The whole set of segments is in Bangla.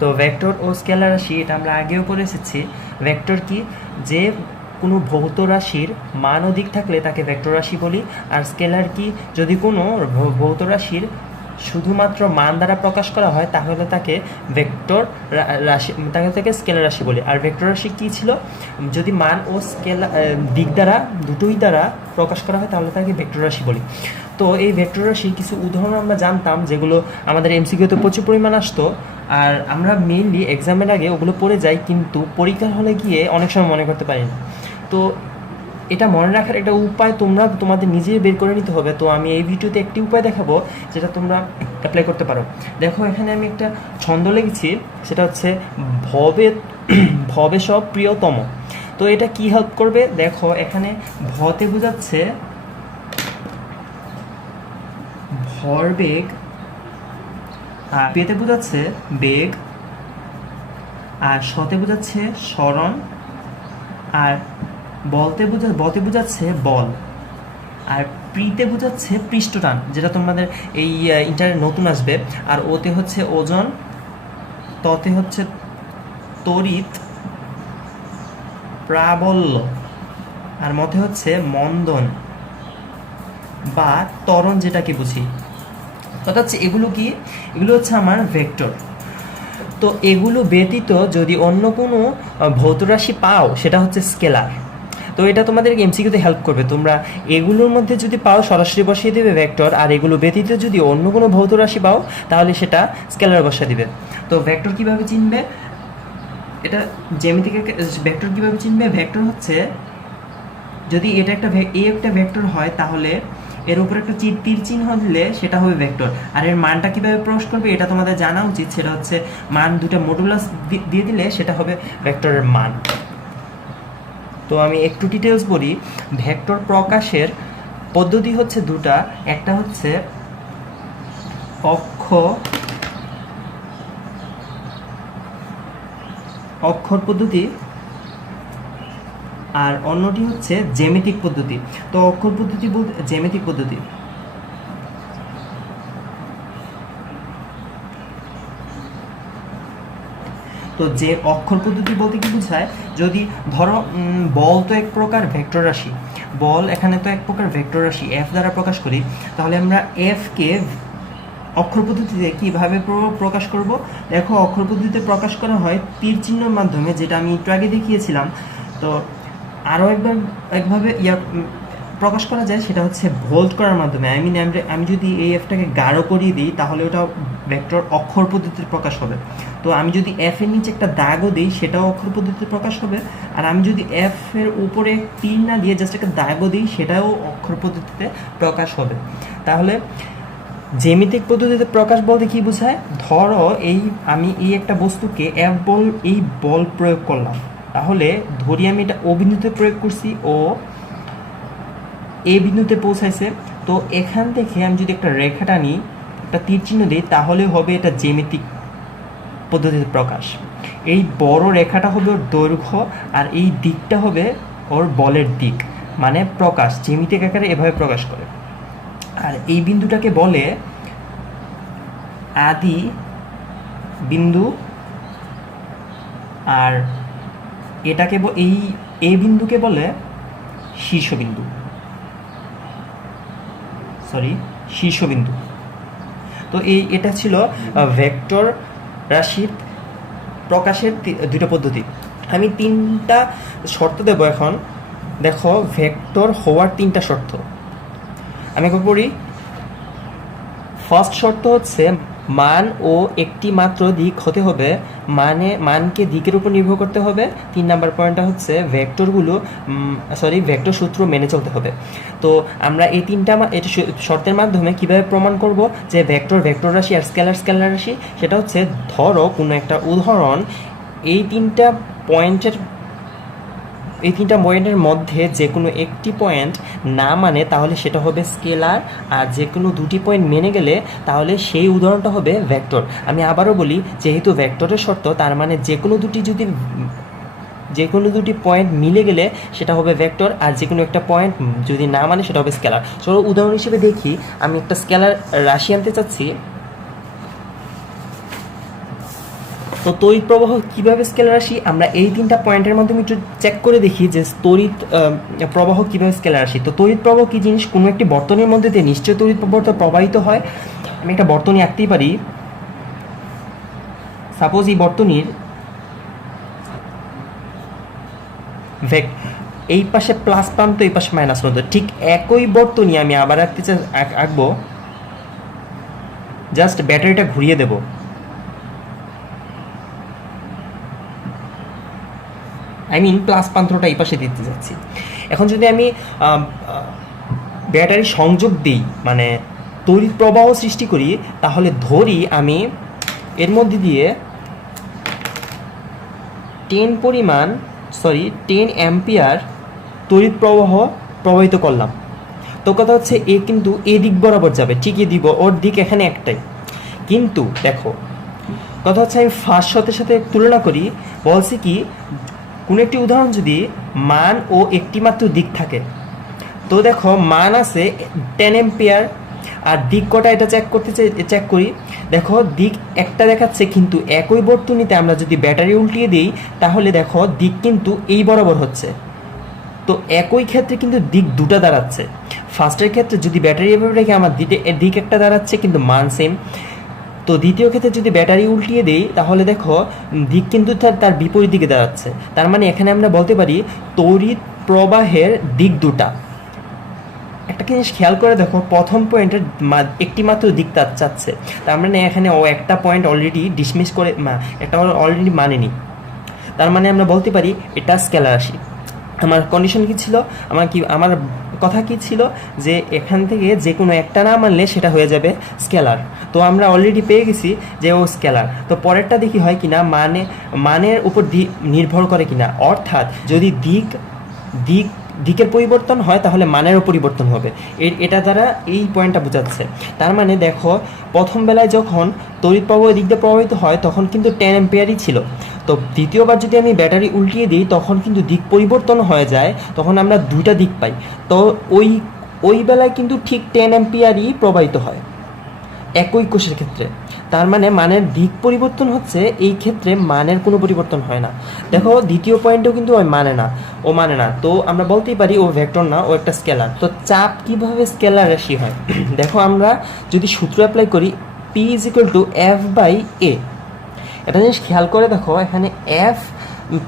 তো ভেক্টর ও স্কেলার রাশি এটা আমরা আগেও পড়ে এসেছি। ভেক্টর কি, যে কোনো ভৌত রাশির মান ও দিক থাকলে তাকে ভেক্টর রাশি বলি। আর স্কেলার কি, যদি কোনো ভৌত রাশির শুধুমাত্র মান দ্বারা প্রকাশ করা হয় তাহলে তাকে ভেক্টর রাশি, তাকে স্কেলার রাশি বলি। আর ভেক্টর রাশি কী ছিল, যদি মান ও স্কেলার দিক দ্বারা দুটোই দ্বারা প্রকাশ করা হয় তাহলে তাকে ভেক্টর রাশি বলি। তো এই ভেক্টর রাশির কিছু উদাহরণ আমরা জানতাম যেগুলো আমাদের এমসিকিউতে প্রচুর পরিমাণ আসতো, আর আমরা মেইনলি এক্সামের আগে ওগুলো পড়ে যাই, কিন্তু পরীক্ষার হলে গিয়ে অনেক সময় মনে করতে পারি না। তো এটা মনে রাখার একটা উপায় তোমাদের নিজেই বের করে নিতে হবে। তো আমি এই ভিডিওতে একটি উপায় দেখাবো যেটা তোমরা অ্যাপ্লাই করতে পারো। দেখো এখানে আমি একটা ছন্দ লিখেছি, সেটা হচ্ছে ভবে ভবে সব প্রিয়তম। তো এটা কি হেল্প করবে, দেখো এখানে ভতে বোঝাচ্ছে ভরবেগ, আর পেতে বোঝাচ্ছে বেগ, আর শতে বোঝাচ্ছে স্মরণ, আর বলতে বোঝাচ্ছে বল, আর প্রিতে বোঝাচ্ছে পৃষ্ঠটান, যেটা তোমাদের এই ইন্টারনেট নতুন আসবে। আর ওতে হচ্ছে ওজন, ততে হচ্ছে তড়িৎ প্রাবল্য, আর মতে হচ্ছে মন্দন বা ত্বরণ, যেটাকে বুঝি। অর্থাৎ এগুলো কি, এগুলো হচ্ছে আমার ভেক্টর। তো এগুলো ব্যতীত যদি অন্য কোনো ভৌত রাশি পাও সেটা হচ্ছে স্কেলার। তো এটা তোমাদের এমসিকিউতে হেল্প করবে। তোমরা এগুলোর মধ্যে যদি পাও সরাসরি বসিয়ে দেবে ভেক্টর, আর এগুলো ব্যতীত যদি অন্য কোনো ভৌত রাশি পাও তাহলে সেটা স্কেলার বসিয়ে দিবে। তো ভেক্টর কিভাবে চিনবে, এটা জ্যামিতিক ভেক্টর কিভাবে চিনবে, ভেক্টর হচ্ছে যদি এটা একটা ভেক্টর হয় তাহলে এর উপর একটা তীর চিহ্ন দিলে সেটা হবে ভেক্টর। আর এর মানটা কিভাবে প্রকাশ করবে এটা তোমাদের জানা উচিত, সেটা হচ্ছে মান দুটো মডুলাস দিয়ে দিলে সেটা হবে ভেক্টরের মান। তো আমি একটু ডিটেলস বলি। ভেক্টর প্রকাশের পদ্ধতি হচ্ছে দুটা, একটা হচ্ছে অক্ষর পদ্ধতি, আর অন্যটি হচ্ছে জ্যামিতিক পদ্ধতি। তো অক্ষর পদ্ধতি বলতে জ্যামিতিক পদ্ধতি। তো যে অক্ষর পদ্ধতি বলতে কি বোঝায়, যদি ধরো বল তো এক প্রকার ভেক্টর রাশি, বল এখানে তো এক প্রকার ভেক্টর রাশি এফ দ্বারা প্রকাশ করি, তাহলে আমরা এফকে অক্ষর পদ্ধতিতে কীভাবে প্রকাশ করব। দেখো অক্ষর পদ্ধতিতে প্রকাশ করা হয় তীর চিহ্নের মাধ্যমে, যেটা আমি একটু আগে দেখিয়েছিলাম। তো আরও একভাবে প্রকাশ করা যায়, সেটা হচ্ছে ভোল্ট করার মাধ্যমে। আমি যদি এই এফটাকে গাঢ় করিয়ে দিই তাহলে ওটা ভেক্টর অক্ষর পদ্ধতিতে প্রকাশ হবে। তো আমি যদি এফ এর নিচে একটা দাগও দিই সেটাও অক্ষর পদ্ধতিতে প্রকাশ হবে। আর আমি যদি এফ এর উপরে তীর না দিয়ে জাস্ট একটা দাগও দিই সেটাও অক্ষর পদ্ধতিতে প্রকাশ হবে। তাহলে জ্যামিতিক পদ্ধতিতে প্রকাশ বলতে কি বোঝায়, ধরো আমি এই একটা বস্তুকে এই বল প্রয়োগ করলাম, তাহলে ধরি আমি এটা ও বিন্দুতে প্রয়োগ করছি ও এ বিন্দুতে পৌঁছাইছে। তো এখান থেকে আমি যদি একটা রেখা টানি, একটা তীর চিহ্ন দিই, তাহলে হবে এটা জ্যামিতিক পদ্ধতিতে প্রকাশ। এই বড় রেখাটা হবে ওর দৈর্ঘ্য, আর এই দিকটা হবে ওর বলের দিক, মানে প্রকাশ জ্যামিতিক আকারে এভাবে প্রকাশ করে। আর এই বিন্দুটাকে বলে আদি বিন্দু, আর এটাকে এই বিন্দুকে বলে শীর্ষবিন্দু, শীর্ষবিন্দু। তো এটা ছিল ভেক্টর রাশির প্রকাশের দুটো পদ্ধতি। আমি তিনটা শর্ত দেব এখন। দেখো ভেক্টর হওয়ার তিনটা শর্ত আমি একবার পড়ি। ফার্স্ট শর্ত হচ্ছে মান ও একটি মাত্র দিক হতে হবে, মানকে দিকের উপর নির্ভর করতে হবে। 3 নাম্বার পয়েন্টটা হচ্ছে ভেক্টর সূত্র মেনে চলতে হবে। তো আমরা এই এটা শর্তের মাধ্যমে কিভাবে প্রমাণ করব যে ভেক্টর রাশি আর স্কেলার রাশি, সেটা হচ্ছে ধরো কোনো একটা উদাহরণ, এই তিনটা পয়েন্টের মধ্যে যে কোনো একটি পয়েন্ট না মানে তাহলে সেটা হবে স্কেলার, আর যে কোনো দুটি পয়েন্ট মেনে গেলে তাহলে সেই উদাহরণটা হবে ভেক্টর। আমি আবারও বলি, যেহেতু ভেক্টরের শর্ত, তার মানে যে কোনো দুটি পয়েন্ট মিলে গেলে সেটা হবে ভেক্টর, আর যে কোনো একটা পয়েন্ট যদি না মানে সেটা হবে স্কেলার। চলো উদাহরণ হিসেবে দেখি। আমি একটা স্কেলার রাশি আনতে চাচ্ছি। তো তো তড়িৎ প্রবাহ কীভাবে স্কেলার রাশি, আমরা এই 3টা পয়েন্টের মাধ্যমে একটু চেক করে দেখি যে তড়িৎ প্রবাহ কীভাবে স্কেলার রাশি। তো তড়িৎ প্রবাহ কী জিনিস, কোনো একটি বর্তনীর মধ্যে দিয়ে নিশ্চয়ই তড়িৎ প্রবাহ প্রবাহিত হয়। আমি একটা বর্তনী আঁকতেই পারি। সাপোজ এই বর্তনীর এই পাশে প্লাস প্রান্ত, এই পাশে মাইনাস প্রান্ত, ঠিক একই বর্তনী আমি আবার আঁকবো। জাস্ট ব্যাটারিটা ঘুরিয়ে দেব। প্লাস প্রান্তটা এই পাশে দিতে যাচ্ছি। এখন যদি আমি ব্যাটারি সংযোগ দিই, মানে তড়িৎ প্রবাহ সৃষ্টি করি, তাহলে ধরি আমি এর মধ্যে দিয়ে 10 অ্যাম্পিয়ার তড়িৎ প্রবাহ প্রবাহিত করলাম। তো কথা হচ্ছে এ কিন্তু এদিক বরাবর যাবে, ঠিকই দিব, ওর দিক এখানে একটাই। কিন্তু দেখো কথা হচ্ছে আমি ফার্স্ট সাথে তুলনা করি, বলছি কি কোনো একটি উদাহরণ যদি মান ও একটি মাত্র দিক থাকে, তো দেখো মান আছে 10 অ্যাম্পিয়ার আর দিক কটা এটা চেক করি। দেখো দিক একটা দেখাচ্ছে, কিন্তু একই বর্তনীতে আমরা যদি ব্যাটারি উল্টিয়ে দিই তাহলে দেখো দিক কিন্তু এই বরাবর হচ্ছে। তো একই ক্ষেত্রে কিন্তু দিক দুটা দাঁড়াচ্ছে। ফার্স্টের ক্ষেত্রে যদি ব্যাটারি এভাবে রেখে আমার দিক একটা দাঁড়াচ্ছে কিন্তু মান সেম। তো দ্বিতীয় ক্ষেত্রে যদি ব্যাটারি উল্টিয়ে দিই তাহলে দেখো দিক কিন্তু তার বিপরীত দিকে দাঁড়াচ্ছে। তার মানে এখানে আমরা বলতে পারি তড়িৎ প্রবাহের দিক দুটা। একটা জিনিস খেয়াল করে দেখো, প্রথম পয়েন্টের একটি মাত্র দিক চাচ্ছে, তার মানে এখানে ও একটা পয়েন্ট অলরেডি ডিসমিস করে, একটা অলরেডি মানেনি। তার মানে আমরা বলতে পারি এটা স্কেলার রাশি। আমার কন্ডিশন কি ছিল, আমার কথা কি ছিল যে এখান থেকে যে কোনো একটা না মানলে সেটা হয়ে যাবে স্কেলার। তো আমরা অলরেডি পেয়ে গেছি যে ও স্কেলার। তো পরেরটা দেখি হয় কিনা, মানের উপর নির্ভর করে কিনা, অর্থাৎ যদি দিকের পরিবর্তন হয় তাহলে মানেরও পরিবর্তন হবে। এটা দ্বারা এই পয়েন্টটা বোঝাচ্ছে। তার মানে দেখো প্রথম বেলায় যখন তড়িৎ প্রবাহ দিক দিয়ে প্রবাহিত হয় তখন কিন্তু 10 অ্যাম্পিয়ারই ছিল। তো দ্বিতীয়বার যদি আমি ব্যাটারি উল্টিয়ে দিই তখন কিন্তু দিক পরিবর্তন হয়ে যায়, তখন আমরা দুইটা দিক পাই। তো ওই বেলায় কিন্তু ঠিক 10 অ্যাম্পিয়ারই প্রবাহিত হয় একই কোষের ক্ষেত্রে। তার মানে মানের দিক পরিবর্তন হচ্ছে, এই ক্ষেত্রে মানের কোনো পরিবর্তন হয় না। দেখো দ্বিতীয় পয়েন্টেও কিন্তু ও মানে না। তো আমরা বলতেই পারি ও ভেক্টর না, ও একটা স্কেলার। তো চাপ কিভাবে স্কেলার রাশি হয় দেখো, আমরা যদি সূত্র অ্যাপ্লাই করি P = F/A, এটা জিনিস খেয়াল করে দেখো, এখানে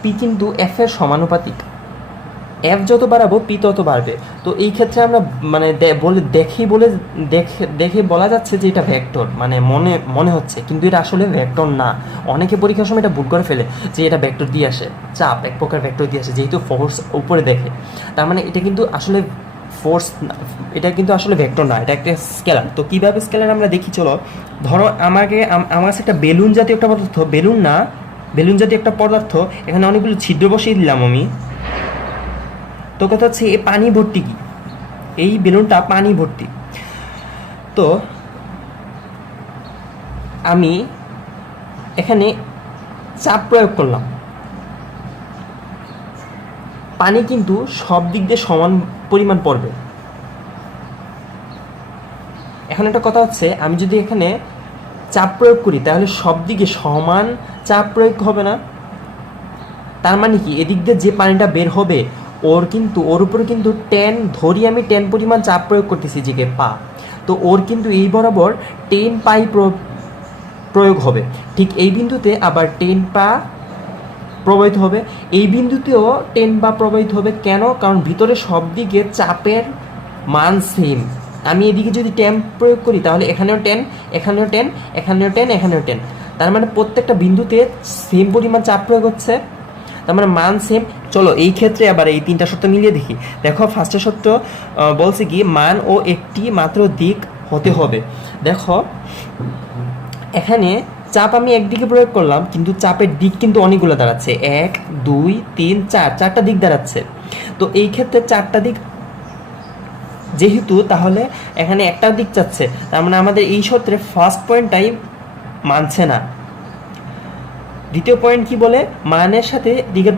P কিন্তু F এর সমানুপাতিক। F যত বাড়াবো P তত বাড়বে। তো এই ক্ষেত্রে আমরা মানে দেখে বলা যাচ্ছে যে এটা ভেক্টর, মানে মনে হচ্ছে, কিন্তু এটা আসলে ভেক্টর না। অনেকে পরীক্ষার সময় এটা ভুল করে ফেলে যে এটা ভেক্টর দিয়ে আসে, চাপ এক প্রকার ভেক্টর দিয়ে আসে, যেহেতু ফোর্স উপরে দেখে। তার মানে এটা কিন্তু আসলে ভেক্টর না, এটা একটা স্কেলার। তো কিভাবে স্কেলার আমরা দেখি, চলো। ধরো আমার কাছে একটা বেলুন জাতীয় একটা পদার্থ, বেলুন জাতীয় একটা পদার্থ, এখানে অনেকগুলো ছিদ্র বসিয়ে দিলাম আমি। তো কথা হচ্ছে এই পানি ভর্তি, কি এই বেলুনটা পানি ভর্তি। তো আমি এখানে চাপ প্রয়োগ করলাম, পানি কিন্তু সব দিক দিয়ে সমান পরিমাণ পড়বে। এখন একটা কথা হচ্ছে, আমি যদি এখানে চাপ প্রয়োগ করি তাহলে সব দিকে সমান চাপ প্রয়োগ হবে না। তার মানে কি, এদিক দিয়ে যে পানিটা বের হবে ওর উপরে কিন্তু 10, ধরি আমি 10 পরিমাণ চাপ প্রয়োগ করতেছি যে পা, তো ওর কিন্তু এই বরাবর 10 পাই প্রয়োগ হবে। ঠিক এই বিন্দুতে আবার 10 পা প্রবাহিত হবে, এই বিন্দুতেও 10 পা প্রবাহিত হবে। কেন? কারণ ভিতরে সব দিকে চাপের মান সেম। আমি এদিকে যদি 10 প্রয়োগ করি তাহলে এখানেও 10, এখানেও 10, এখানেও 10, এখানেও 10। তার মানে প্রত্যেকটা বিন্দুতে সেম পরিমাণ চাপ প্রয়োগ হচ্ছে, তার মানে মান সেম। চলো এই ক্ষেত্রে আবার এই 3টা শর্ত মিলিয়ে দেখি। দেখো ফার্স্টের শর্ত বলছে কি, মান ও একটি মাত্র দিক হতে হবে। দেখো এখানে চাপ আমি একদিকে প্রয়োগ করলাম, কিন্তু চাপের দিক কিন্তু অনেকগুলো দাঁড়াচ্ছে, 1, 2, 3, 4, 4টা দিক দাঁড়াচ্ছে। তো এই ক্ষেত্রে 4টা দিক যেহেতু, তাহলে এখানে একটা দিক চাচ্ছে, তার মানে আমাদের এই সূত্রে ফার্স্ট পয়েন্টটাই মানছে না। দ্বিতীয় পয়েন্ট কি বলে, মানের সাথে দিকের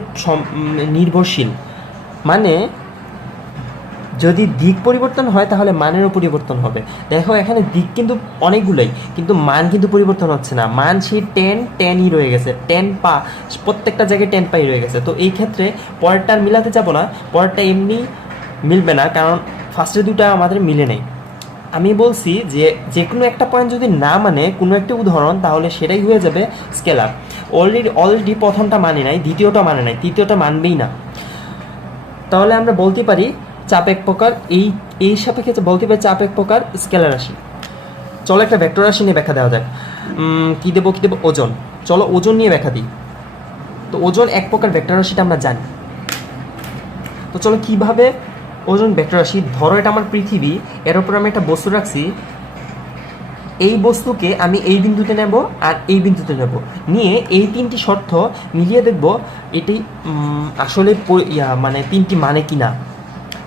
নির্ভরশীল। মানে যদি দিক পরিবর্তন হয় তাহলে মানেরও পরিবর্তন হবে। দেখো এখানে দিক কিন্তু অনেকগুলোই, কিন্তু মান কিন্তু পরিবর্তন হচ্ছে না। মান সেই 10ই রয়ে গেছে, 10 পা, প্রত্যেকটা জায়গায় 10 পাই রয়ে গেছে। তো এই ক্ষেত্রে পরেরটা আর মিলাতে যাবো না, পরেরটা এমনি মিলবে না, কারণ ফার্স্টের দুটো আমাদের মিলে নেই। আমি বলছি যে যে কোনো একটা পয়েন্ট যদি না মানে কোনো একটা উদাহরণ, তাহলে সেটাই হয়ে যাবে স্কেলার। অলরেডি প্রথমটা মানে নাই, দ্বিতীয়টা মানে নাই, তৃতীয়টা মানবেই না। তাহলে আমরা বলতে পারি চাপ এক প্রকার, এই সাপেক্ষে বলতে পারি চাপ এক প্রকার স্কেলার রাশি। চলো একটা ভেক্টর রাশি নিয়ে ব্যাখ্যা দেওয়া যাক। কি দেবো ওজন। চলো ওজন নিয়ে ব্যাখ্যা দিই। তো ওজন এক প্রকার ভেক্টর রাশিটা আমরা জানি। তো চলো কিভাবে ওজন ভেক্টর রাশি। ধরো এটা আমার পৃথিবী, এর উপর আমি একটা বস্তু রাখছি। এই বস্তুকে আমি এই বিন্দুতে নেব আর এই বিন্দুতে নেব, নিয়ে এই তিনটি শর্ত মিলিয়ে দেখব এটি আসলে মানে তিনটি মানে কি না।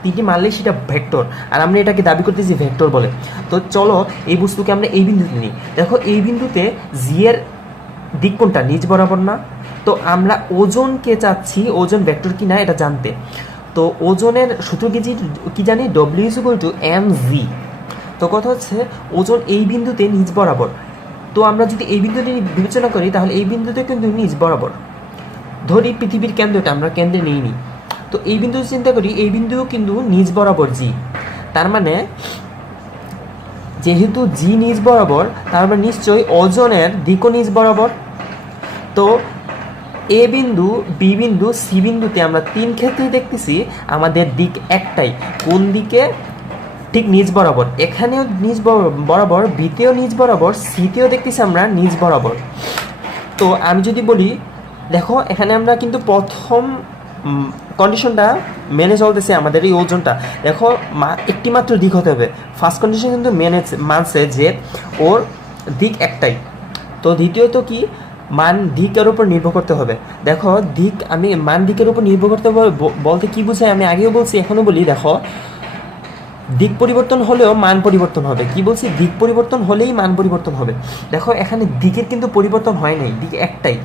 তিনটি মানলেই সেটা ভেক্টর, আর আমরা এটাকে দাবি করতেছি ভেক্টর বলে। তো চলো এই বস্তুকে আমরা এই বিন্দুতে নিই। দেখো এই বিন্দুতে জি এর দিক কোনটা, নিচ বরাবর না? তো আমরা ওজনকে চাচ্ছি ওজন ভেক্টর কি না এটা জানতে। তো ওজনের সূত্র কি জানি, W=mg। তো কথা হচ্ছে ওজন এই বিন্দুতে নিচ বরাবর। তো আমরা যদি এই বিন্দুতে বিবেচনা করি তাহলে এই বিন্দুতে কিন্তু নিচ বরাবর। ধরি পৃথিবীর কেন্দ্রটা আমরা কেন্দ্রে নিইনি, তো এই বিন্দু চিন্তা করি, এই বিন্দু কিন্তু নিচ বরাবর জি। তার মানে যেহেতু জি নিচ বরাবর, তার মানে নিশ্চয়ই ওজনের দিকও নিচ বরাবর। তো এ বিন্দু, বি বিন্দু, সি বিন্দুতে আমরা তিন ক্ষেত্রেই দেখতেছি আমাদের দিক একটাই। কোন দিকে? ঠিক নিচ বরাবর। এখানেও নিচ বরাবর, বিতেও নিচ বরাবর, সিতেও দেখতেছি আমরা নিচ বরাবর। তো আমি যদি বলি, দেখো এখানে আমরা কিন্তু প্রথম কন্ডিশনটা মেনে চলতেছে আমাদের এই ওজনটা। দেখো একটি মাত্র দিক হতে হবে। ফার্স্ট কন্ডিশন কিন্তু মানছে যে ওর দিক একটাই। তো দ্বিতীয়ত কি, মান দিকের উপর নির্ভর করতে হবে। দেখো দিক, আমি মান দিকের উপর নির্ভর করতে হবে বলতে কি বুঝাই আমি আগেও বলছি এখনও বলি। দেখো দিক পরিবর্তন হলেও মান পরিবর্তন হবে। কি বলছি? দিক পরিবর্তন হলেই মান পরিবর্তন হবে। দেখো এখানে দিকের কিন্তু পরিবর্তন হয় নাই, দিক একটাই।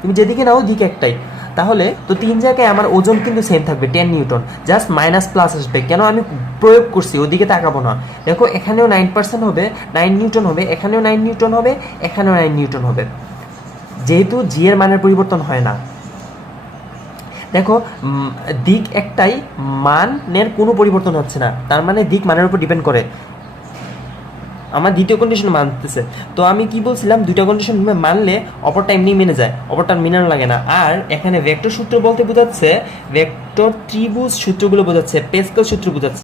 তুমি যেদিকে নাও দিক একটাই। তাহলে তো তিন জায়গায় আমার ওজন কিন্তু সেম থাকবে, 10 নিউটন। জাস্ট মাইনাস প্লাস আসবে, কেন আমি প্রয়োগ করছি, ওদিকে তাকাবো না। দেখো এখানেও 9% হবে, 9 নিউটন হবে, এখানেও 9 নিউটন হবে, এখানেও 9 নিউটন হবে, যেহেতু জি এর মানের পরিবর্তন হয় না। দেখো দিক একটাই, মানের কোনো পরিবর্তন হচ্ছে না, তার মানে দিক মানের উপর ডিপেন্ড করে। আমার দ্বিতীয় কন্ডিশন মানতেছে। তো আমি কি বলছিলাম, দুইটা কন্ডিশন মানলে অপরটা এমনি মেনে যায়, অপরটা মেনানো লাগে না। আর এখানে ভেক্টর সূত্র বলতে বোঝাচ্ছে ভেক্টর ত্রিভুজ সূত্রগুলো বোঝাচ্ছে, পেস্কেল সূত্র বোঝাচ্ছে।